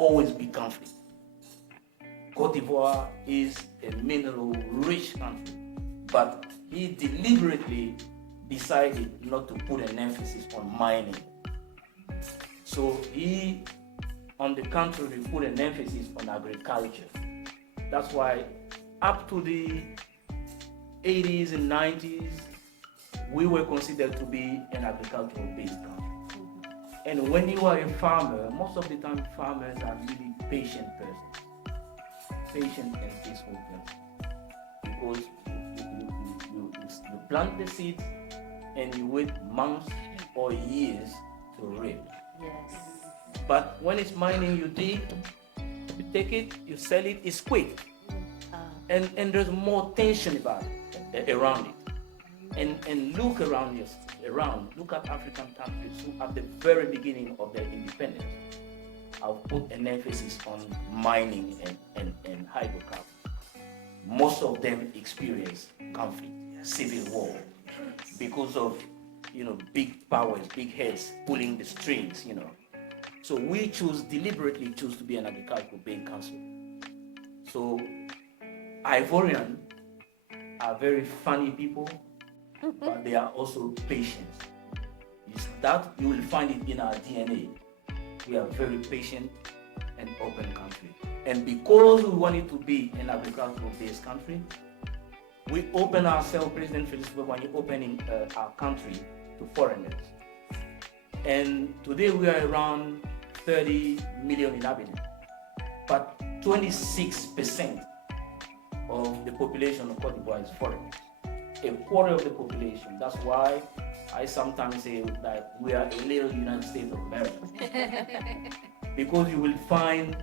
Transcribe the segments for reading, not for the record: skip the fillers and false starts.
always be conflict. Cote d'Ivoire is a mineral-rich country, but he deliberately decided not to put an emphasis on mining. So he, on the contrary, put an emphasis on agriculture. That's why up to the 80s and 90s, we were considered to be an agricultural-based country. And when you are a farmer, most of the time farmers are really patient persons, patient and peaceful persons, because you plant the seeds and you wait months or years to reap. Yes. But when it's mining, you dig, you take it, you sell it, it's quick. And there's more tension about it, around it. And look around look at African countries who at the very beginning of their independence have put an emphasis on mining and hydrocarbons. Most of them experience conflict, civil war, because of big powers, big heads pulling the strings. So we deliberately choose to be an agricultural-based country. So Ivorians are very funny people, but they are also patient. You will find it in our DNA. We are very patient and open country. And because we wanted to be an agricultural-based country, we open ourselves, President Felix Houphouët-Boigny opening our country to foreigners. And today we are around 30 million inhabitants, but 26% of the population of Cote d'Ivoire is foreigners. A quarter of the population. That's why I sometimes say that we are a little United States of America. Because you will find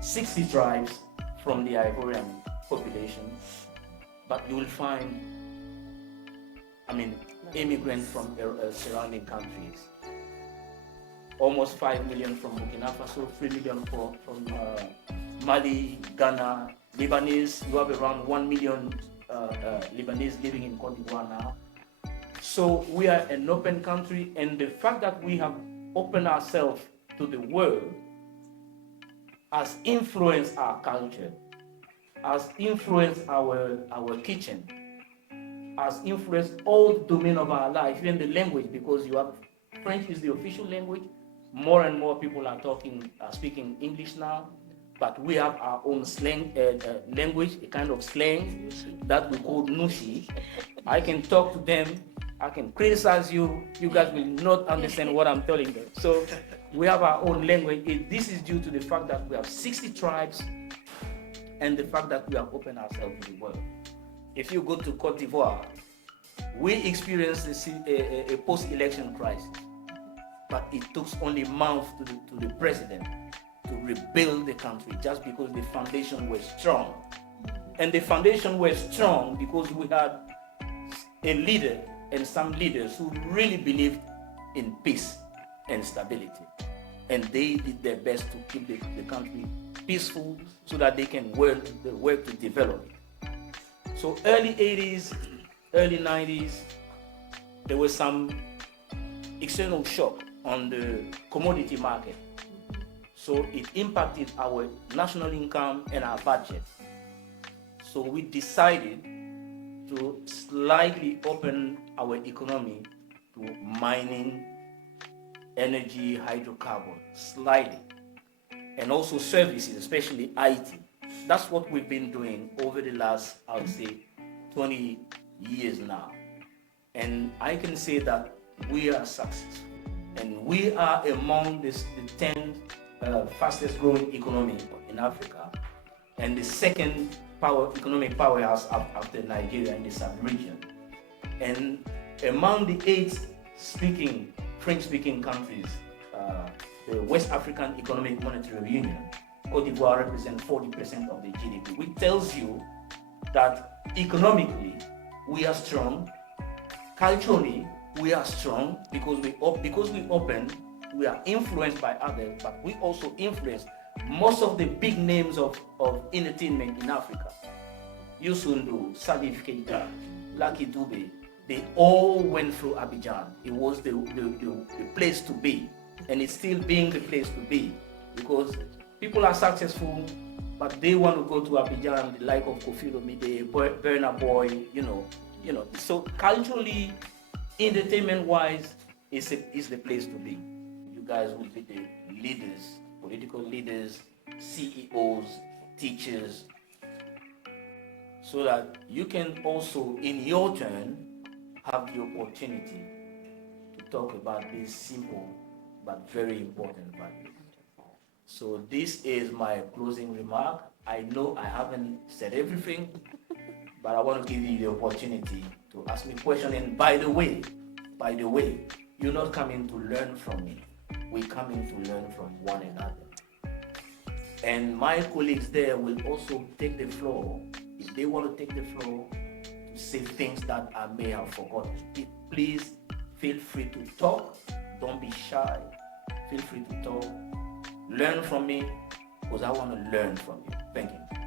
60 tribes from the Ivorian population, but you will find, immigrants from surrounding countries. Almost 5 million from Burkina Faso, 3 million from Mali, Ghana, Lebanese. You have around 1 million Lebanese living in Cote d'Ivoire now. So we are an open country, and the fact that we have opened ourselves to the world has influenced our culture, has influenced our kitchen, has influenced all the domain of our life, even the language, because French is the official language. More and more people are speaking English now, but we have our own slang language, a kind of slang that we call Nushi. I can talk to them, I can criticize you, you guys will not understand what I'm telling them. So we have our own language. This is due to the fact that we have 60 tribes and the fact that we have opened ourselves to the world. If you go to Cote d'Ivoire, we experienced a post-election crisis, but it took only months to the president to rebuild the country, just because the foundation was strong. And the foundation was strong because we had a leader and some leaders who really believed in peace and stability. And they did their best to keep the country peaceful so that they can work to develop it. So early 80s, early 90s, there was some external shock on the commodity market. So it impacted our national income and our budget. So we decided to slightly open our economy to mining, energy, hydrocarbon, slightly. And also services, especially IT. That's what we've been doing over the last, I would say, 20 years now. And I can say that we are successful. And we are among the 10 fastest growing economy in Africa, and the second economic powerhouse after Nigeria in the sub-region. And among the 8 French-speaking countries, the West African Economic Monetary Union, Cote d'Ivoire represents 40% of the GDP, which tells you that economically we are strong, culturally we are strong, because we open, we are influenced by others, but we also influence most of the big names of entertainment in Africa. Youssou N'Dour, Salif Keita, Lucky Dube, they all went through Abidjan. It was the place to be, and it's still being the place to be. because people are successful, but they want to go to Abidjan, the like of Koffi Olomide, Burna Boy, So culturally, entertainment-wise, is the place to be. You guys will be the leaders, political leaders, CEOs, teachers, so that you can also, in your turn, have the opportunity to talk about these simple but very important values. So this is my closing remark. I know I haven't said everything, but I want to give you the opportunity to ask me questions. And by the way, you're not coming to learn from me. We're coming to learn from one another. And my colleagues there will also take the floor, if they want to take the floor, to say things that I may have forgotten. Please feel free to talk. Don't be shy. Feel free to talk. Learn from me, because I want to learn from you. Thank you.